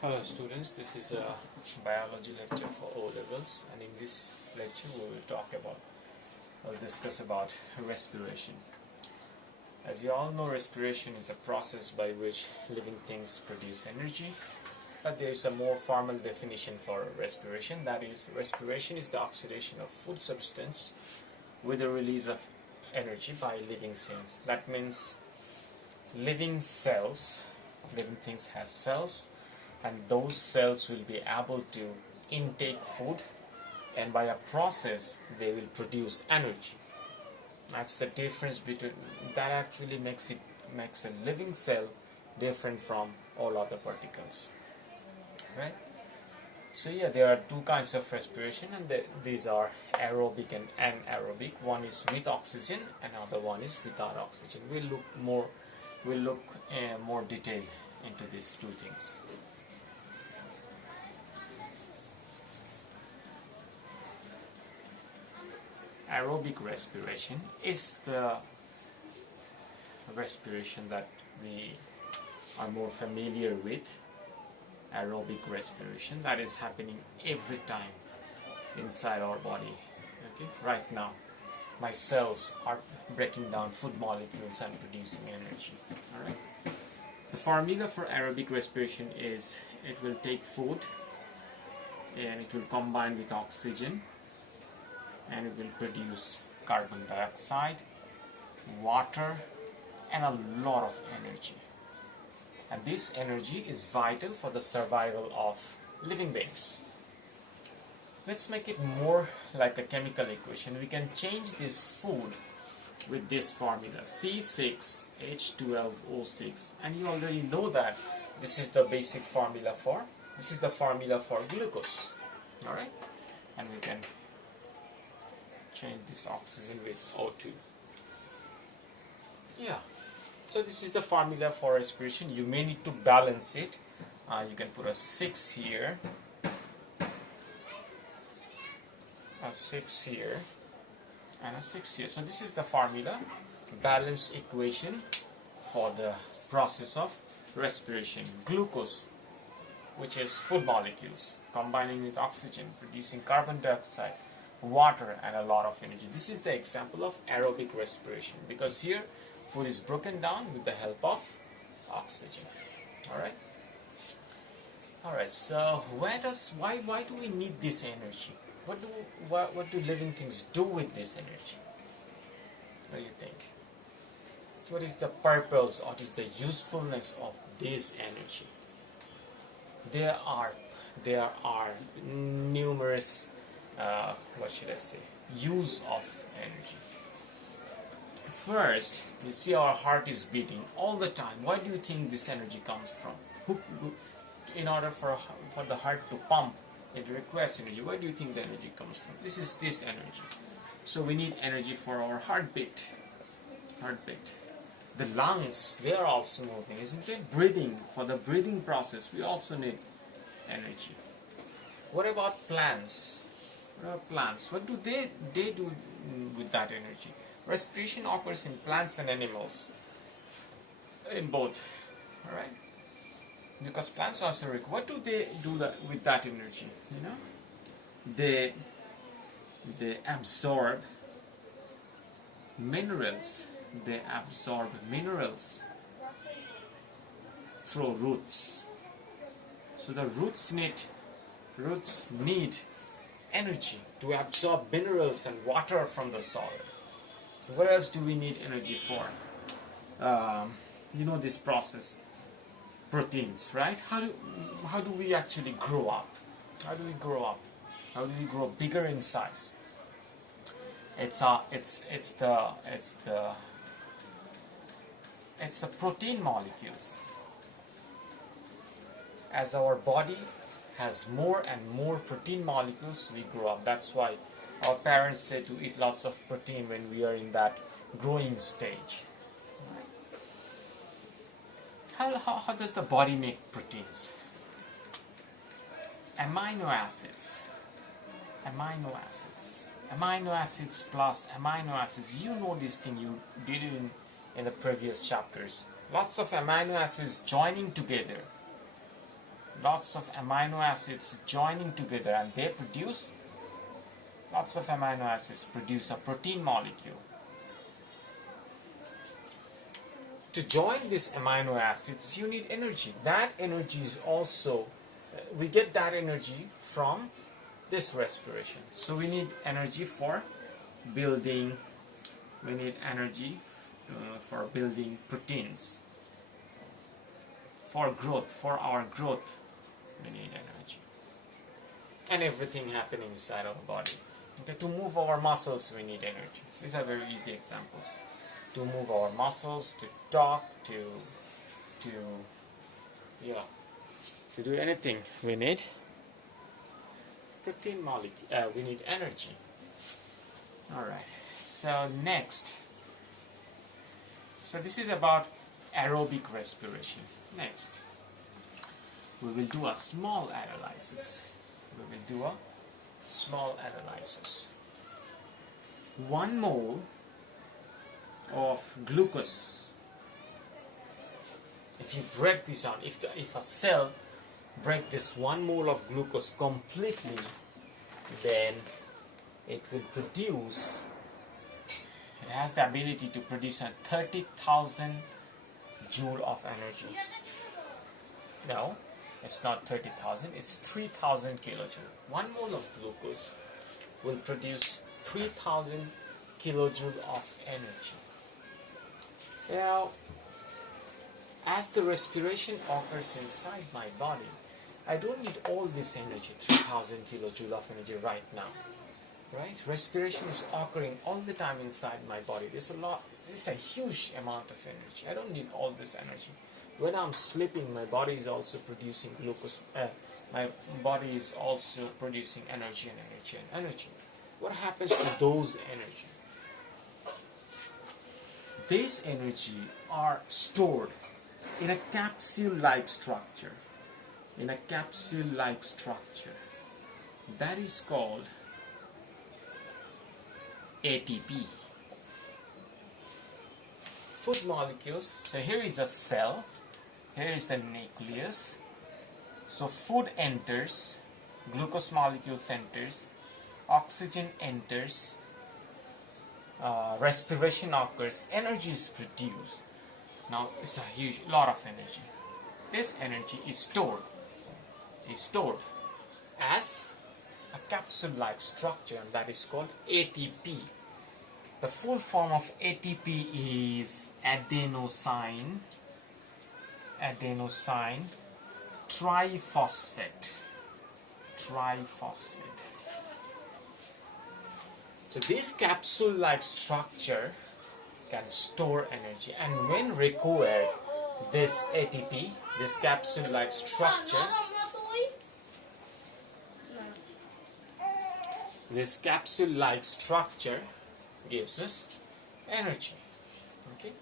Hello students, this is a biology lecture for O levels, and in this lecture we will discuss about respiration. As you all know, respiration is a process by which living things produce energy, but there is a more formal definition for respiration. That is, respiration is the oxidation of food substance with the release of energy by living things. That means living things has cells, and those cells will be able to intake food, and by a process they will produce energy. That's the difference between that. Actually makes a living cell different from all other particles, right? So yeah, there are two kinds of respiration, and these are aerobic and anaerobic. One is with oxygen, another one is without oxygen. We'll look more detail into these two things. Aerobic respiration is the respiration that we are more familiar with. Aerobic respiration, that is happening every time inside our body. Okay, right now my cells are breaking down food molecules and producing energy. All right. The formula for aerobic respiration is it will take food and it will combine with oxygen, and it will produce carbon dioxide, water, and a lot of energy. And this energy is vital for the survival of living beings. Let's make it more like a chemical equation. We can change this food with this formula, C6H12O6, and you already know that this is the basic formula for, glucose. Alright? And we can change this oxygen with O2. Yeah, so this is the formula for respiration. You may need to balance it. You can put a 6 here, a 6 here, and a 6 here. So this is the formula, balanced equation for the process of respiration. Glucose, which is food molecules, combining with oxygen, producing carbon dioxide, water, and a lot of energy. This is the example of aerobic respiration, because here food is broken down with the help of oxygen. All right, so why do we need this energy? What do living things do with this energy? What do you think? What is the purpose, what is the usefulness of this energy? There are numerous use of energy. First, you see our heart is beating all the time. Why do you think this energy comes from? In order for the heart to pump, it requires energy. Why do you think the energy comes from? This is this energy. So we need energy for our heartbeat. The lungs, they are also moving, isn't it? Breathing, for the breathing process, we also need energy. What about plants? What do they do with that energy? Respiration occurs in plants and animals, in both. All right, because plants also require. What do they do with that energy? They absorb minerals. They absorb minerals through roots. So the roots need energy to absorb minerals and water from the soil. What else do we need energy for? This process, proteins, right? How do we actually grow up? How do we grow bigger in size? It's the protein molecules. As our body has more and more protein molecules, we grow up. That's why our parents say to eat lots of protein when we are in that growing stage. How does the body make proteins? Amino acids plus amino acids. You know this thing, you did it in the previous chapters. Lots of amino acids joining together lots of amino acids joining together, and they produce lots of amino acids produce a protein molecule. To join these amino acids, you need energy. That energy is also, we get that energy from this respiration. So we need energy for building, we need energy for building proteins. For growth, for our growth, we need energy. And everything happening inside our body. Okay, to move our muscles, we need energy. These are very easy examples. To move our muscles, to talk, to do anything, we need protein molecule. We need energy. All right. So next. So this is about aerobic respiration. Next, we will do a small analysis. We will do a small analysis. 1 mole of glucose. If you break this down, if a cell break this 1 mole of glucose completely, then it will produce. It has the ability to produce a 30,000 joule of energy. No, it's not 30,000, it's 3,000 kilojoule. 1 mole of glucose will produce 3,000 kilojoule of energy. Now, as the respiration occurs inside my body, I don't need all this energy, 3,000 kilojoule of energy right now. Right? Respiration is occurring all the time inside my body. There's a huge amount of energy. I don't need all this energy. When I'm sleeping, my body is also producing glucose. My body is also producing energy and energy and energy. What happens to those energy? These energy are stored in a capsule-like structure. In a capsule-like structure. That is called ATP. Food molecules. So here is a cell. Here is the nucleus. So food enters, glucose molecules enters, oxygen enters, respiration occurs, energy is produced. Now it's a huge lot of energy. This energy is stored as a capsule-like structure, and that is called ATP. The full form of ATP is adenosine triphosphate. So this capsule-like structure can store energy, and when required, this ATP, this capsule-like structure, gives us energy. Okay?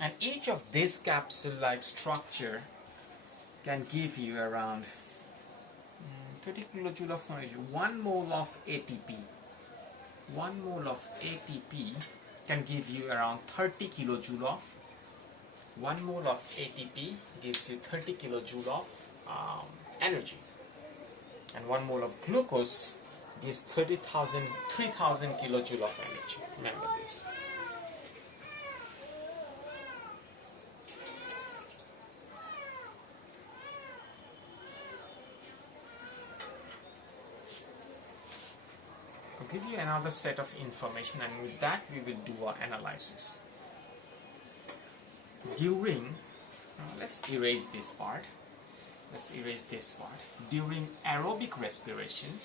And each of this capsule-like structure can give you around 30 kilojoule of energy. 1 mole of ATP. 1 mole of ATP can give you around 30 kilojoule of. 1 mole of ATP gives you 30 kilojoule of energy. And 1 mole of glucose gives 3,000 kilojoule of energy. Remember this. I'll give you another set of information, and with that we will do our analysis. Let's erase this part. During aerobic respiration,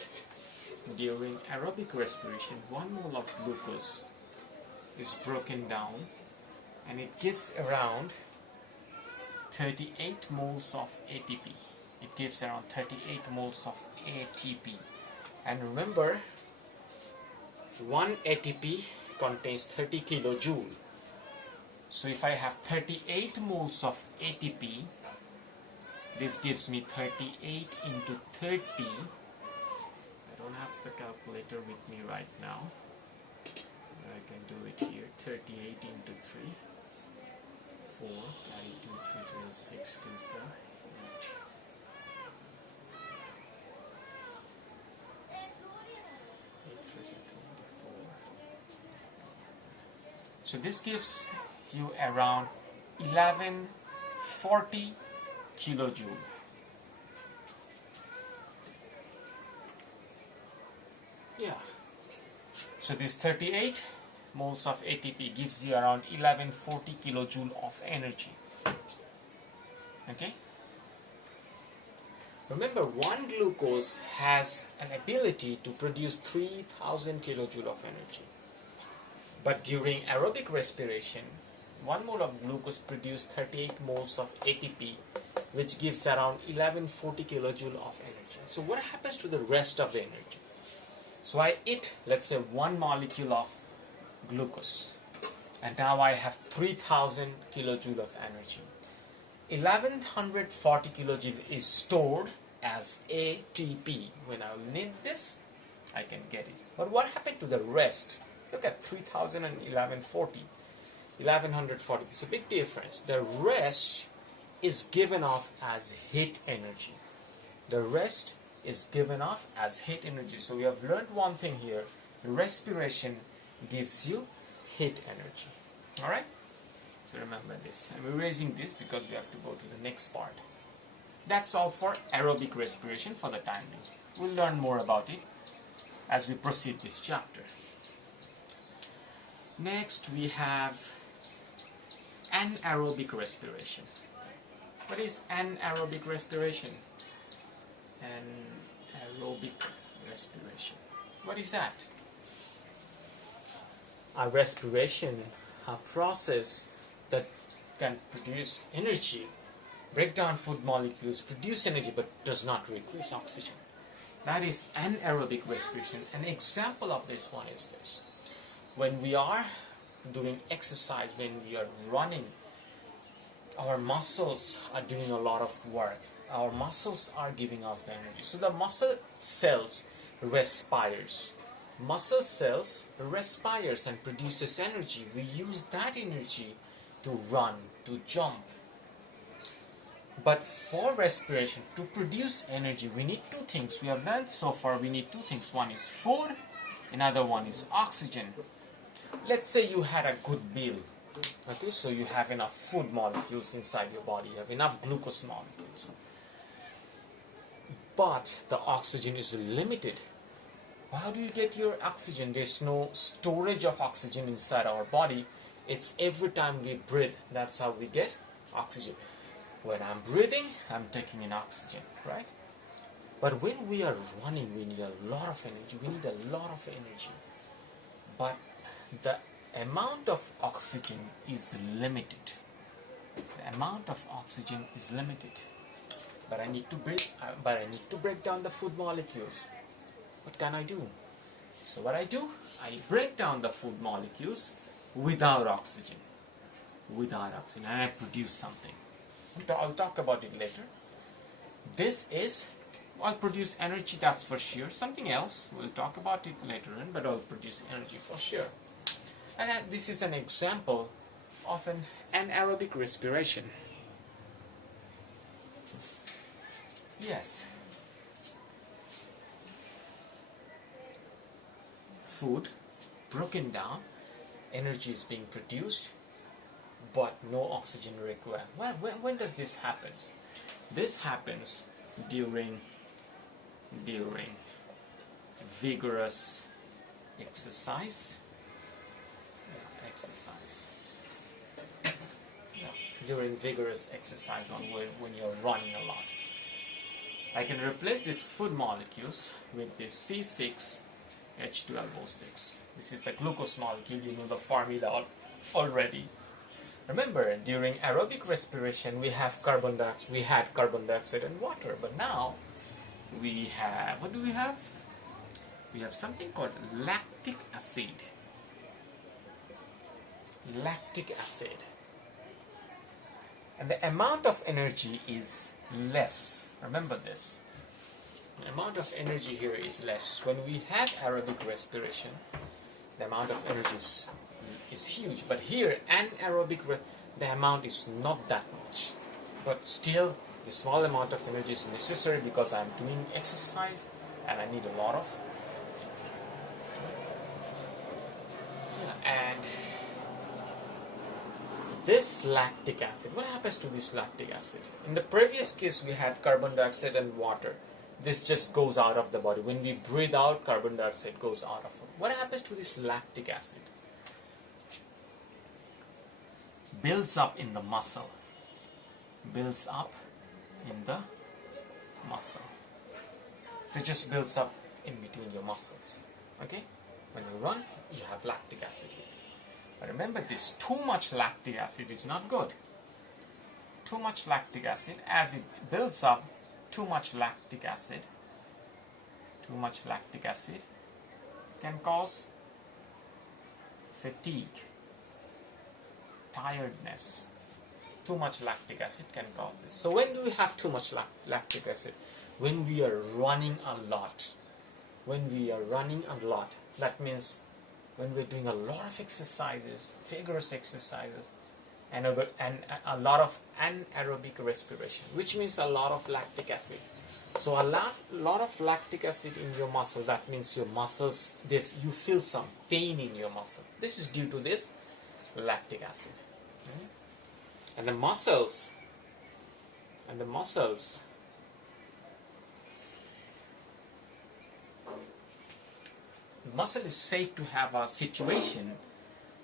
1 mole of glucose is broken down, and it gives around 38 moles of ATP. It gives around 38 moles of ATP. And remember, 1 ATP contains 30 kilojoule. So if I have 38 moles of ATP, this gives me 38 into 30. I don't have the calculator with me right now. I can do it here. 38 into 3. 4, carry 2, 3, 0, 6, 2, 7, So this gives you around 1140 kilojoule. Yeah. So this 38 moles of ATP gives you around 1140 kilojoule of energy. Okay. Remember, one glucose has an ability to produce 3000 kilojoule of energy. But during aerobic respiration, 1 mole of glucose produces 38 moles of ATP, which gives around 1140 kilojoule of energy. So what happens to the rest of the energy? So I eat, let's say, 1 molecule of glucose, and now I have 3000 kilojoule of energy. 1140 kilojoule is stored as ATP. When I need this, I can get it. But what happened to the rest? Look at 3000 and 1140. 1140. It's a big difference. The rest is given off as heat energy. The rest is given off as heat energy. So we have learned one thing here. Respiration gives you heat energy. Alright? So remember this. I'm erasing this because we have to go to the next part. That's all for aerobic respiration for the time being. We'll learn more about it as we proceed this chapter. Next we have anaerobic respiration. What is anaerobic respiration? Anaerobic respiration. What is that? A respiration, a process that can produce energy, break down food molecules, produce energy, but does not require oxygen. That is anaerobic respiration. An example of this one is this. When we are doing exercise, when we are running, our muscles are doing a lot of work. Our muscles are giving off the energy. So the muscle cells respires. Muscle cells respires and produces energy. We use that energy to run, to jump. But for respiration, to produce energy, we need two things. We have learned so far we need two things. One is food, another one is oxygen. Let's say you had a good meal. Okay, so you have enough food molecules inside your body. You have enough glucose molecules. But the oxygen is limited. How do you get your oxygen? There's no storage of oxygen inside our body. It's every time we breathe. That's how we get oxygen. When I'm breathing, I'm taking in oxygen, right? But when we are running, we need a lot of energy. We need a lot of energy. But the amount of oxygen is limited. The amount of oxygen is limited. But I need to break down the food molecules. What can I do? So what I do, I break down the food molecules without oxygen. Without oxygen, and I produce something. I'll talk about it later. This is, I'll produce energy, that's for sure. Something else, we'll talk about it later on, but I'll produce energy for sure. And this is an example of an anaerobic respiration. Yes. Food broken down, energy is being produced, but no oxygen required. When does this happen? This happens during vigorous exercise. During vigorous exercise, when you're running a lot. I can replace these food molecules with this C6H12O6. This is the glucose molecule. You know the formula already. Remember, during aerobic respiration, we had carbon dioxide and water, but now we have, what do we have? We have something called lactic acid. Lactic acid. And the amount of energy is less. Remember this. The amount of energy here is less. When we have aerobic respiration, the amount of energy is huge. But here, anaerobic, the amount is not that much. But still, the small amount of energy is necessary because I'm doing exercise and I need a lot of. this lactic acid, what happens to this lactic acid? In the previous case, we had carbon dioxide and water. This just goes out of the body. When we breathe out, carbon dioxide goes out of it. What happens to this lactic acid? Builds up in the muscle. Builds up in the muscle. It just builds up in between your muscles. Okay? When you run, you have lactic acid here. But remember this, too much lactic acid is not good. Too much lactic acid, as it builds up, too much lactic acid can cause fatigue, tiredness. Too much lactic acid can cause this. So when do we have too much lactic acid? When we are running a lot. When we are running a lot. That means when we're doing a lot of exercises, vigorous exercises, and a lot of anaerobic respiration, which means a lot of lactic acid. So a lot of lactic acid in your muscle, that means your muscles, you feel some pain in your muscle. This is due to this lactic acid. And the muscle is said to have a situation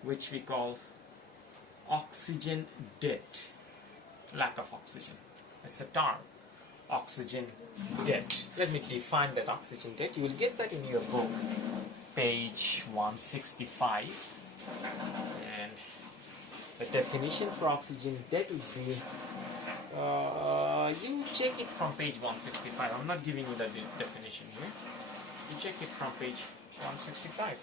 which we call oxygen debt, lack of oxygen. It's a term, oxygen debt. Let me define that oxygen debt. You will get that in your book, page 165. And the definition for oxygen debt would be, you check it from page 165. I'm not giving you the definition here. You check it from page 165.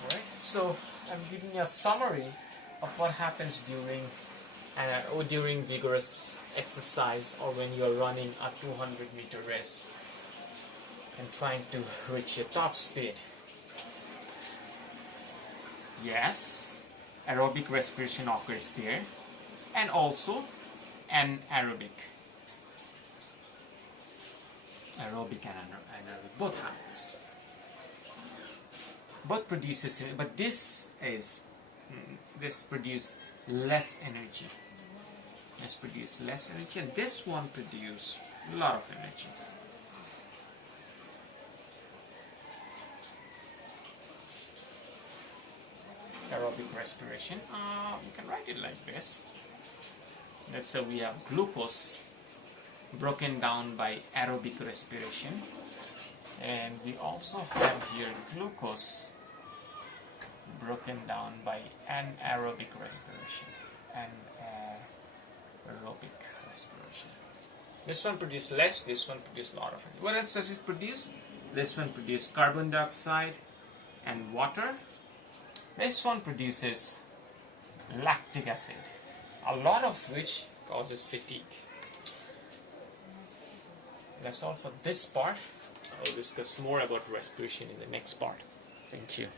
Alright, so I'm giving you a summary of what happens during vigorous exercise, or when you're running a 200-meter race and trying to reach your top speed. Yes, aerobic respiration occurs there, and also anaerobic. Aerobic and anaerobic, both happens. Both produces, but this produce less energy. This produce less energy, and this one produce a lot of energy. Aerobic respiration. We can write it like this. Let's say we have glucose broken down by aerobic respiration, and we also have here glucose broken down by anaerobic respiration. Aerobic respiration. This one produces less, this one produces a lot of it. What else does it produce? This one produces carbon dioxide and water. This one produces lactic acid, a lot of which causes fatigue. That's all for this part. I will discuss more about respiration in the next part. Thank you.